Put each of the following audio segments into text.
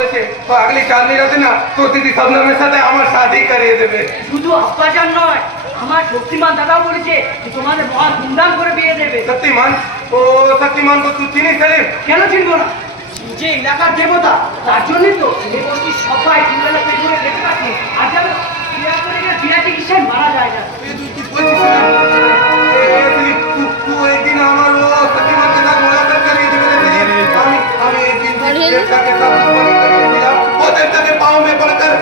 तो अगली चांदनी रात ना तो दीदी सबनम के साथ আমার शादी করিয়ে দেবে। শুধু আব্বাজান নয়, আমার শক্তিমান দাদাও বলেছে যে তোমাদের মহা ধুমধাম করে বিয়ে দেবে। শক্তিমান? ও শক্তিমান को तू চিনিস সেলিম? কেন চিনবো না? যে এলাকার দেবতা, তার জন্যই তো এই বস্তির সবাই তিনবেলা পেট ভরে লেগে থাকে। আর যেন বিয়ে করে গেলে বিনা চিকিৎসায় মারা যায় না। तू एक दिन আমার ও শক্তিমান के साथ मुलाकात करिए देবে সেলিম। আমি एक दिन देवता के साथ वो देवता के पाँव में पड़कर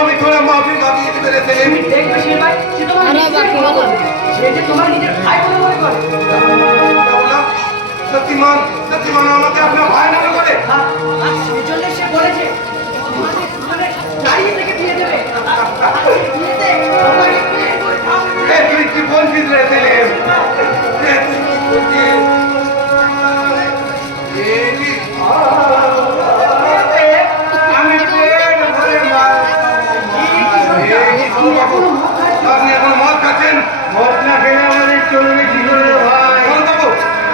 আমি थोड़ा माफी मांगी देবে সেলিম। তুমি দেখবে সে ভাই, সে তোমার নিজের ক্ষমা করবে। সে যে তোমার নিজের ভাই বলে মনে করে। শক্তিমান শক্তিমান আমাকে আপনার ভাই নামে বলে। আর সেজন্য সে বলেছে তোমাদের দাঁড়িয়ে থেকে দিয়ে দেবে। বিয়েতে তোমাকে বিয়ে করে খাওয়াবে। তুই কি বলছিস রে সেলিম? আমি পেট ভরে আপনি এখন মদ খাচ্ছেন? মদ না খেলে আমাদের চলবে কি করে ভাই?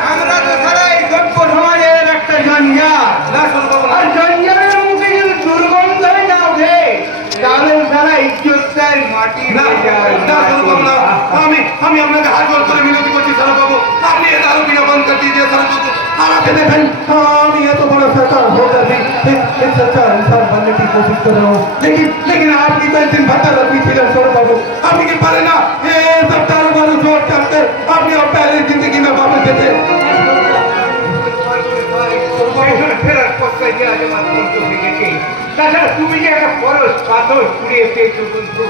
আমরা তো সারা এই সভ্য সমাজের একটা জঞ্জাল। না শুনবো না। আর জঞ্জালের মুখে যদি দুর্গন্ধ হয়ে না ওঠে তাহলে সারা ইজ্জতটাই মাটি হয়ে যায়। না শুনবো না। আমি আপনাকে হাত জোর করে মিনতি করছি সারবাবু, আপনি এ দারু পিনা বন্ধ कर दीजिए सारबाबू। আমাকে দেখেন আমি এত বড় सरकार होकर भी एक सच्चा इंसान बनने की कोशिश कर रहा हूँ, लेकिन आपकी तो दिन भत्ता रखी थी सारबाबू। আপনি কি পারে না ये सब दारू वारू छोड़ करके আপনি और पहले जिंदगी में वापस যেতে? ফেরার পথে গিয়ে আজ আমার বন্ধু ভেঙেছে। তাছাড়া তুমি যে একটা পরশ পাথর কুড়িয়ে পেয়েছো বন্ধু,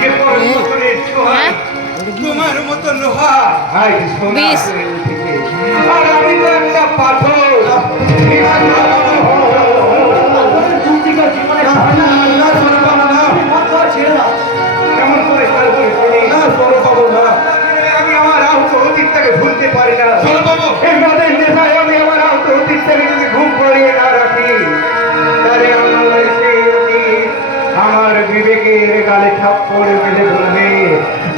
যে পরশ পাথরের ছোঁয়ায় তোমার মতো লোহা আজ সোনা হয়ে উঠেছে। আর আমি তো একটা পাথর। কেমন করে আমি আমার আহত অতীতটাকে ভুলতে পারি না। এই মদের নেশায় আমি আমার আহত অতীতটাকে যদি ঘুম পড়িয়ে না রাখি তাহলে আমার সেই অতীত আমার বিবেকের গালে থাপ্পড় মেলে বলবে,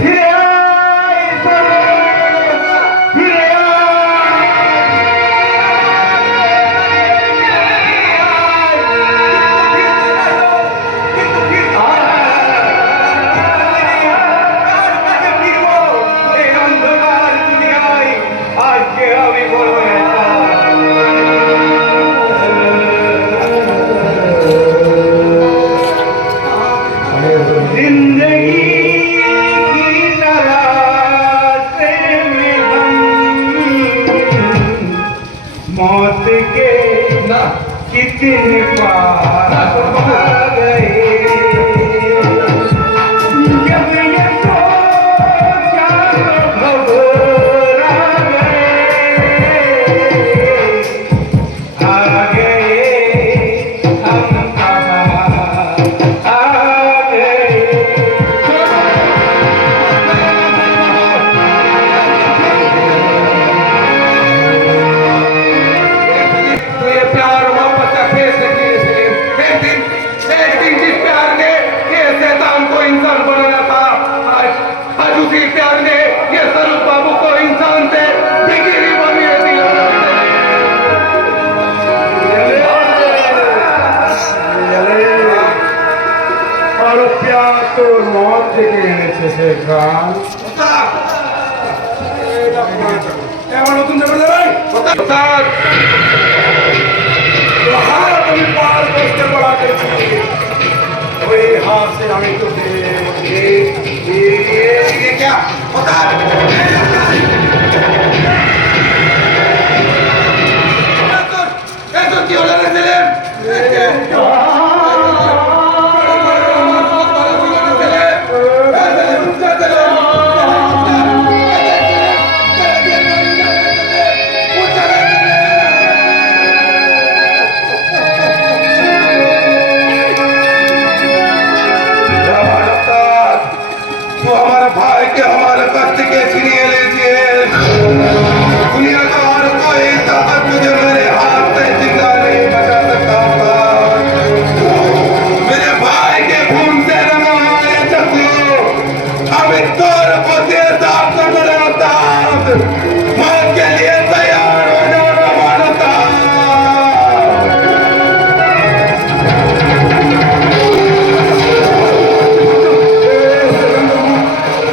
ফিরে আয় সোনা, ফিরে मौत के कितने पार आ गए जब ये सोचा घबरा गए हम कहाँ आ गए। प्यार ने ये स्वरूप बाबू को इंसान से बिगिरी बनिए दिया। और प्यार तो मौत থেকে এনেছে সে গান। এবার নতুন দেবেন ভাই স্যার হার তুমি পার করতে বলা করেছি ওই হাত से আমি তো ये क्या होता है? क्यों हो रहा है?